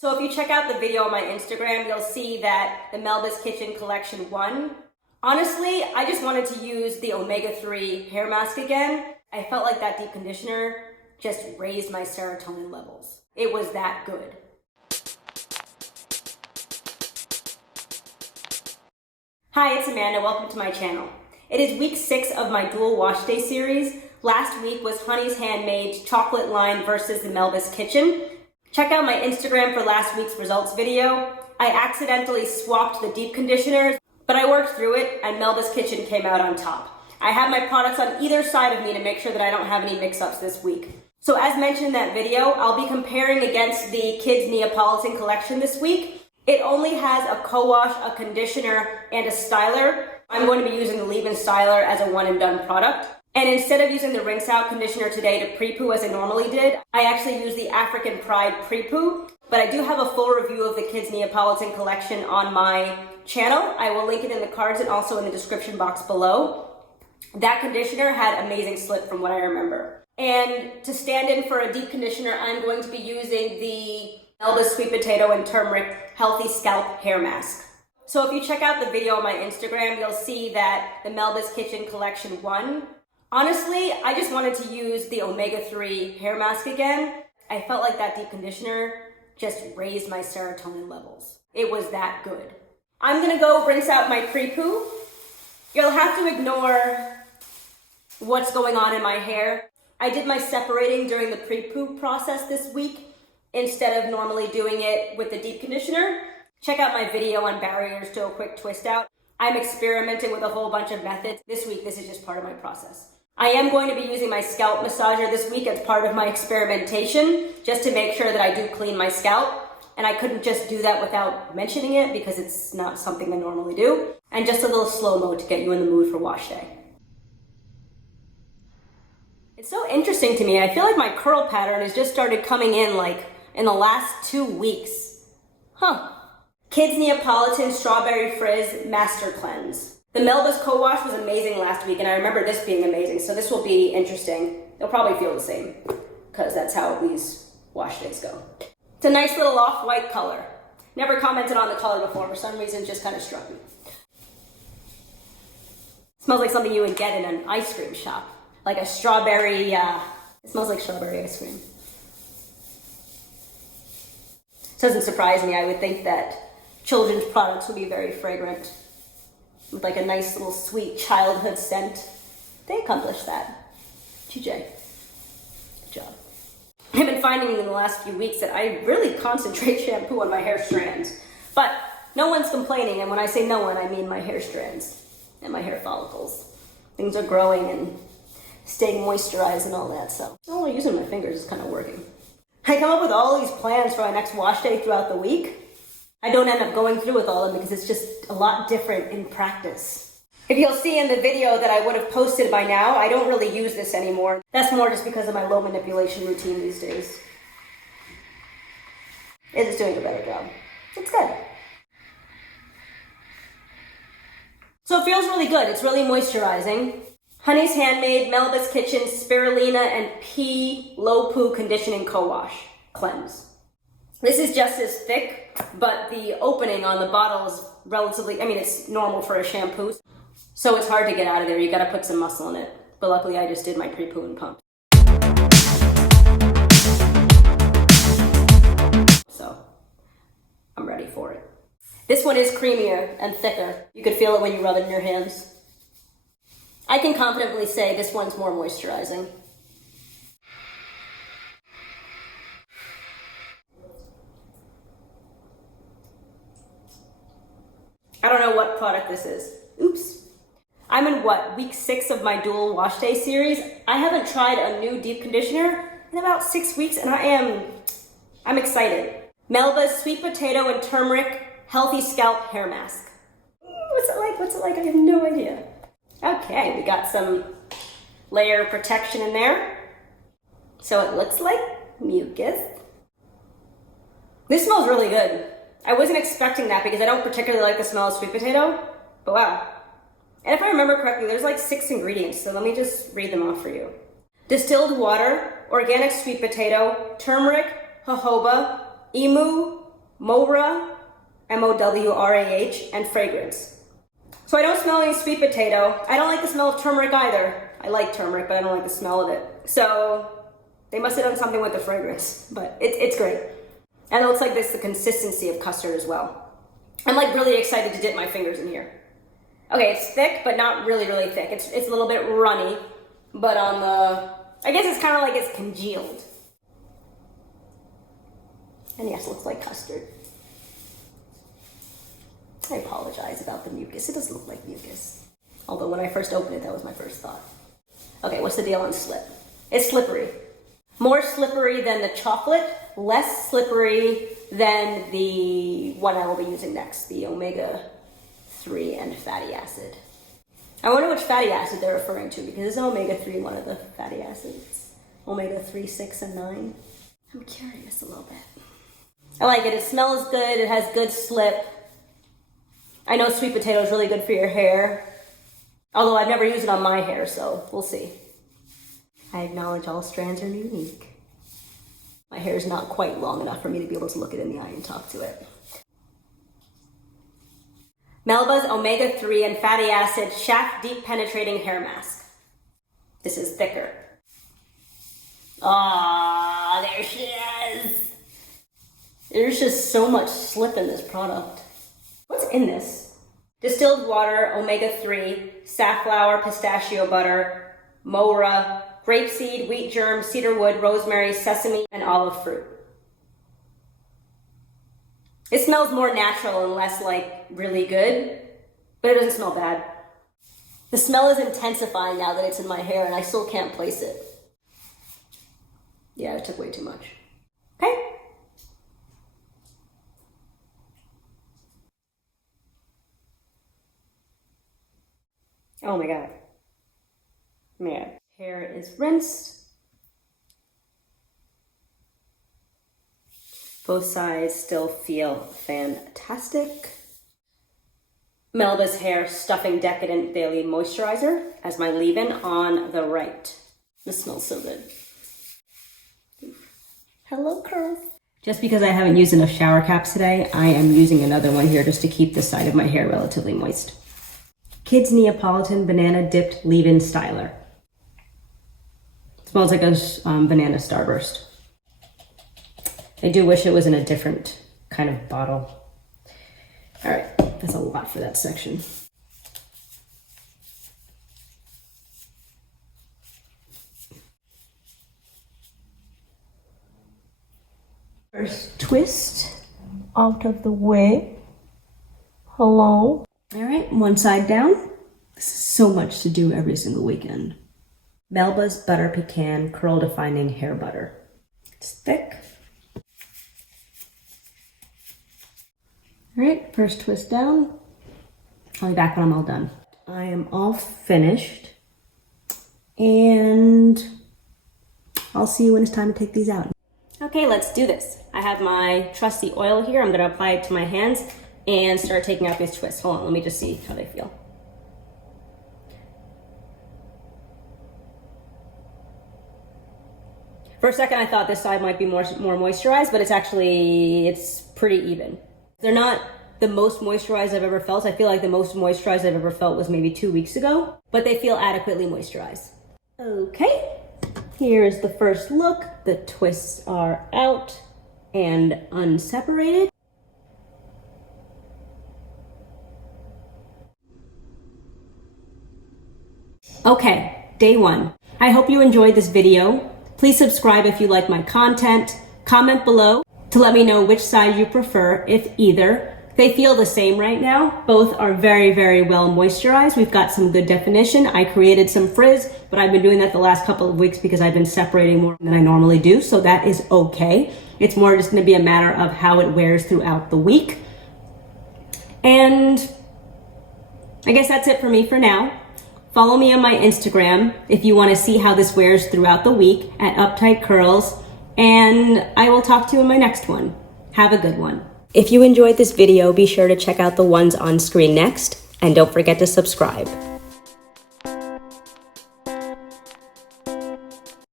So if you check out the video on my Instagram, you'll see that the Melba's Kitchen Collection won. Honestly, I just wanted to use the omega-3 hair mask again. I felt like that deep conditioner just raised my serotonin levels. It was that good. Hi, it's Amanda. Welcome to my channel. It is week 6 of my Duel wash day series. Last week was Honey's Handmade chocolate line versus the Melba's Kitchen. Check out my Instagram for last week's results video. I accidentally swapped the deep conditioners, but I worked through it and Melba's Kitchen came out on top. I have my products on either side of me to make sure that I don't have any mix-ups this week. So as mentioned in that video, I'll be comparing against the Kids Neapolitan collection this week. It only has a co-wash, a conditioner, and a styler. I'm going to be using the leave-in styler as a one-and-done product. And instead of using the rinse out conditioner today to Prepoo as I normally did, I actually used the African Pride Prepoo. But I do have a full review of the Kids Neapolitan collection on my channel. I will link it in the cards and also in the description box below. That conditioner had amazing slip from what I remember. And to stand in for a deep conditioner, I'm going to be using the Melba Sweet Potato and Turmeric Healthy Scalp Hair Mask. So if you check out the video on my Instagram, you'll see that the Melba's Kitchen collection won. Honestly, I just wanted to use the omega-3 hair mask again. I felt like that deep conditioner just raised my serotonin levels. It was that good. I'm gonna go rinse out my Prepoo. You'll have to ignore what's going on in my hair. I did my separating during the Prepoo process this week instead of normally doing it with the deep conditioner. Check out my video on barriers to a quick twist out. I'm experimenting with a whole bunch of methods. This week, this is just part of my process. I am going to be using my scalp massager this week as part of my experimentation, just to make sure that I do clean my scalp. And I couldn't just do that without mentioning it because it's not something I normally do. And just a little slow-mo to get you in the mood for wash day. It's so interesting to me. I feel like my curl pattern has just started coming in like in the last 2 weeks. Huh. Kids Neapolitan Strawberry Frizz Master Cleanse. The Melba's co-wash was amazing last week, and I remember this being amazing, so this will be interesting. It'll probably feel the same, because that's how these wash days go. It's a nice little off-white color. Never commented on the color before, for some reason it just kind of struck me. It smells like something you would get in an ice cream shop. Like a strawberry, it smells like strawberry ice cream. It doesn't surprise me. I would think that children's products would be very fragrant, with like a nice little sweet childhood scent. They accomplished that. GJ. Good job. I've been finding in the last few weeks that I really concentrate shampoo on my hair strands. But no one's complaining, and when I say no one, I mean my hair strands and my hair follicles. Things are growing and staying moisturized and all that, so all using my fingers is kind of working. I come up with all these plans for my next wash day throughout the week. I don't end up going through with all of them because it's just a lot different in practice. If you'll see in the video that I would have posted by now, I don't really use this anymore. That's more just because of my low manipulation routine these days. It's doing a better job. It's good. So it feels really good. It's really moisturizing. Honey's Handmade Melba's Kitchen Spirulina and Pea Low Poo Conditioning Co-Wash Cleanse. This is just as thick, but the opening on the bottle is relatively, it's normal for a shampoo. So it's hard to get out of there. You gotta put some muscle in it. But luckily I just did my Prepoo and pump. So I'm ready for it. This one is creamier and thicker. You could feel it when you rub it in your hands. I can confidently say this one's more moisturizing. I don't know what product this is. Oops. I'm in week 6 of my Duel wash day series. I haven't tried a new deep conditioner in about 6 weeks, and I'm excited. Melba's Sweet Potato and Turmeric Healthy Scalp Hair Mask. What's it like? What's it like? I have no idea. Okay, we got some layer protection in there. So it looks like mucus. This smells really good. I wasn't expecting that because I don't particularly like the smell of sweet potato, but wow. And if I remember correctly, there's like 6 ingredients, so let me just read them off for you. Distilled water, organic sweet potato, turmeric, jojoba, emu, Mowra, M-O-W-R-A-H, and fragrance. So I don't smell any sweet potato. I don't like the smell of turmeric either. I like turmeric, but I don't like the smell of it. So they must have done something with the fragrance, but it's great. And it looks like this, the consistency of custard as well. I'm like really excited to dip my fingers in here. Okay, it's thick, but not really, really thick. It's a little bit runny, but on the, I guess it's kind of like it's congealed. And yes, it looks like custard. I apologize about the mucus. It doesn't look like mucus. Although when I first opened it, that was my first thought. Okay, what's the deal on slip? It's slippery. More slippery than the chocolate, less slippery than the one I will be using next, the omega-3 and fatty acid. I wonder which fatty acid they're referring to, because isn't omega-3 one of the fatty acids? Omega-3, 6, and 9? I'm curious a little bit. I like it. It smells good. It has good slip. I know sweet potato is really good for your hair, although I've never used it on my hair, so we'll see. I acknowledge all strands are unique. My hair is not quite long enough for me to be able to look it in the eye and talk to it. Melba's omega-3 and fatty acid shaft deep penetrating hair mask. This is thicker. Ah, there she is. There's just so much slip in this product. What's in this? Distilled water, omega-3, safflower, pistachio butter, Mowra, grapeseed, wheat germ, cedarwood, rosemary, sesame, and olive fruit. It smells more natural and less like really good, but it doesn't smell bad. The smell is intensifying now that it's in my hair and I still can't place it. Yeah, it took way too much. Okay. Oh my God. Man. Hair is rinsed. Both sides still feel fantastic. Melba's Hair Stuffing Decadent Daily Moisturizer as my leave-in on the right. This smells so good. Hello, curls. Just because I haven't used enough shower caps today, I am using another one here just to keep the side of my hair relatively moist. Kids Neapolitan Banana Dipped Leave-In Styler. Smells like a banana starburst. I do wish it was in a different kind of bottle. All right, that's a lot for that section. First twist out of the way. Hello. All right, one side down. This is so much to do every single weekend. Melba's Butter Pecan Curl Defining Hair Butter. It's thick. All right, first twist down. I'll be back when I'm all done. I am all finished. And I'll see you when it's time to take these out. Okay, let's do this. I have my trusty oil here. I'm gonna apply it to my hands and start taking out these twists. Hold on, let me just see how they feel. For a second, I thought this side might be more moisturized, but it's pretty even. They're not the most moisturized I've ever felt. I feel like the most moisturized I've ever felt was maybe 2 weeks ago, but they feel adequately moisturized. Okay, here's the first look. The twists are out and unseparated. Okay, day one. I hope you enjoyed this video. Please subscribe if you like my content. Comment below to let me know which side you prefer, if either. They feel the same right now. Both are very, very well moisturized. We've got some good definition. I created some frizz, but I've been doing that the last couple of weeks because I've been separating more than I normally do, so that is okay. It's more just gonna be a matter of how it wears throughout the week. And I guess that's it for me for now. Follow me on my Instagram if you want to see how this wears throughout the week at Uptight Curls, and I will talk to you in my next one. Have a good one. If you enjoyed this video, be sure to check out the ones on screen next, and don't forget to subscribe.